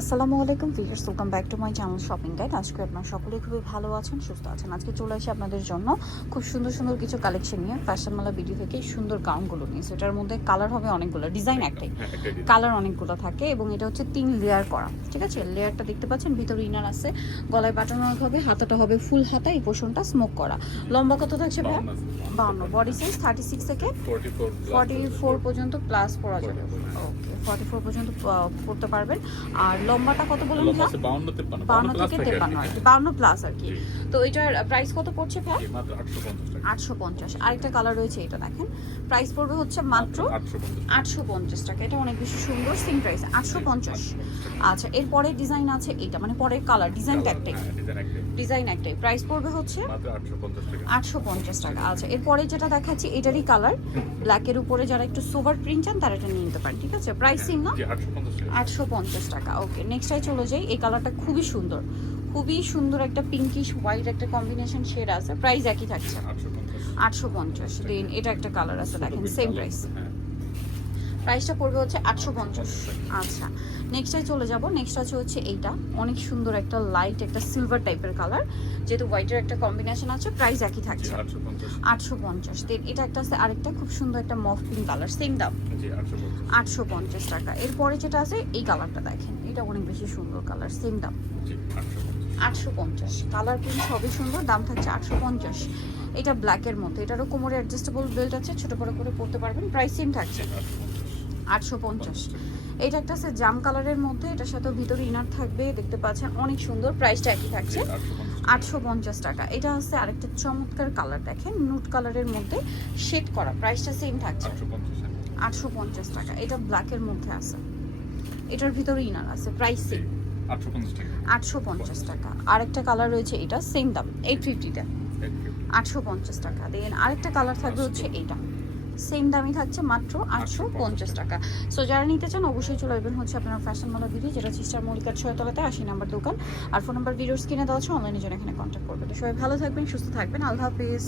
আসসালামু আলাইকুম viewers welcome back to my channel shopping guide আজকে আপনারা সকলে খুবই ভালো আছেন সুস্থ আছেন। আজকে চলে আসি আপনাদের জন্য খুব সুন্দর সুন্দর কিছু কালেকশন নিয়ে ফ্যাশনমালা ভিডিও থেকে সুন্দর গাউনগুলো নিয়ে। সেটার মধ্যে কালার হবে অনেকগুলো ডিজাইন একটাই। কালার অনেকগুলো থাকে এবং এটা হচ্ছে তিন লেয়ার করা ঠিক আছে? লেয়ারটা দেখতে পাচ্ছেন ভিতরে ইনার আছে গলায় বাটানো হবে হাতাটা হবে ফুল হাতা এই পোষণটা স্মোক করা। লম্বা কত থাকছে ভাই বাউন্ন বডি সাইজ থার্টি সিক্স থেকে ফর্টি ফোর পর্যন্ত। প্লাস পরা যাবে। ওকে ফর্টি ফোর পর্যন্ত পড়তে পারবেন। আর লম্বাটা কত বলুন ভাই বাউন্ন থেকে তেপান্ন আর কি। বাউন্ন প্লাস আর কি। তো এটার প্রাইস কত পড়ছে ভাই আটশো পঞ্চাশ আরেকটা কালার রয়েছে এটা দেখেন। প্রাইস পড়বে হচ্ছে মাত্র আটশো পঞ্চাশ টাকা। এটা অনেক বেশি সুন্দর সেম প্রাইস আটশো পঞ্চাশ। আচ্ছা এরপরে ডিজাইন আছে এটা মানে পরের কালার ডিজাইনটা একটাই। ডিজাইন একটাই। প্রাইস পড়বে হচ্ছে আটশো পঞ্চাশ টাকা। আচ্ছা এরপরে যেটা দেখাচ্ছি এটারই কালার ব্ল্যাকের উপরে যারা একটু সোভার প্রিন্ট চান তারা এটা নিয়ে নিতে পারেন ঠিক আছে? প্রাইস সেম না? আটশো পঞ্চাশ টাকা। ওকে নেক্সটাই চলে যাই। এই কালারটা খুবই সুন্দর। খুবই সুন্দর একটা পিঙ্কিশ হোয়াইট একটা কম্বিনেশন শেড আছে। প্রাইস একই থাকছে। আটশো পঞ্চাশ। দেন এটা একটা কালার আছে দেখেন সেম প্রাইস প্রাইসটা পড়বে হচ্ছে আটশো পঞ্চাশ। আচ্ছা নেক্সটে চলে যাব। নেক্সট আছে হচ্ছে এইটা। অনেক সুন্দর একটা লাইট একটা সিলভার টাইপের কালার যেহেতু হোয়াইটের একটা কম্বিনেশন আছে প্রাইস একই থাকছে। আটশো পঞ্চাশ। দেন এটা একটা আছে আরেকটা খুব সুন্দর একটা মফ পিঙ্ক কালার সেম দাম। আটশো পঞ্চাশ। টাকা। এরপরে যেটা আছে এই কালারটা দেখেন। এটা অনেক বেশি সুন্দর কালার সেম দাম। আটশো পঞ্চাশ। কালার প্রিন্ট সবই সুন্দর দাম থাকছে আটশো পঞ্চাশ। এটা ব্ল্যাকের মধ্যে। এটারও কোমরে অ্যাডজাস্টেবল বেল্ট আছে ছোটো বড়ো করে পড়তে পারবেন। প্রাইস সেম থাকছে। আটশো পঞ্চাশ। এটা একটা আছে জাম কালারের মধ্যে এটার সাথে ভিতরে ইনার থাকবে দেখতে পাচ্ছেন অনেক সুন্দর প্রাইসটা একই থাকছে। আটশো পঞ্চাশ। টাকা। এটা হচ্ছে আরেকটা চমৎকার কালার দেখেন নুট কালারের মধ্যে শেড করা প্রাইসটা সেম থাকছে। আটশো পঞ্চাশ টাকা। এটা ব্ল্যাকের মধ্যে আছে। এটার ভিতরে ইনার আছে প্রাইস সেম আটশো পঞ্চাশ টাকা। আরেকটা কালার রয়েছে এটা সেম দাম এইট ফিফটিতে আটশো পঞ্চাশ টাকা। দেন আরেকটা কালার থাকবে হচ্ছে এইটা। সেম দামই থাকছে মাত্র আটশো পঞ্চাশ টাকা। সো যারা নিতে চান অবশ্যই চলে আসবেন হচ্ছে আপনার ফ্যাশন মালা ভিডিও যেটা সিস্টার মল্লিকার ছয়তলাতে আশি নাম্বার দোকান। আর ফোন নাম্বার ভিডিওর স্ক্রিনে দেওয়া আছে অনলাইনে জন্য এখানে কন্ট্যাক্ট করবে। তো সবাই ভালো থাকবেন সুস্থ থাকবেন। আল্লাহ হাফিজ।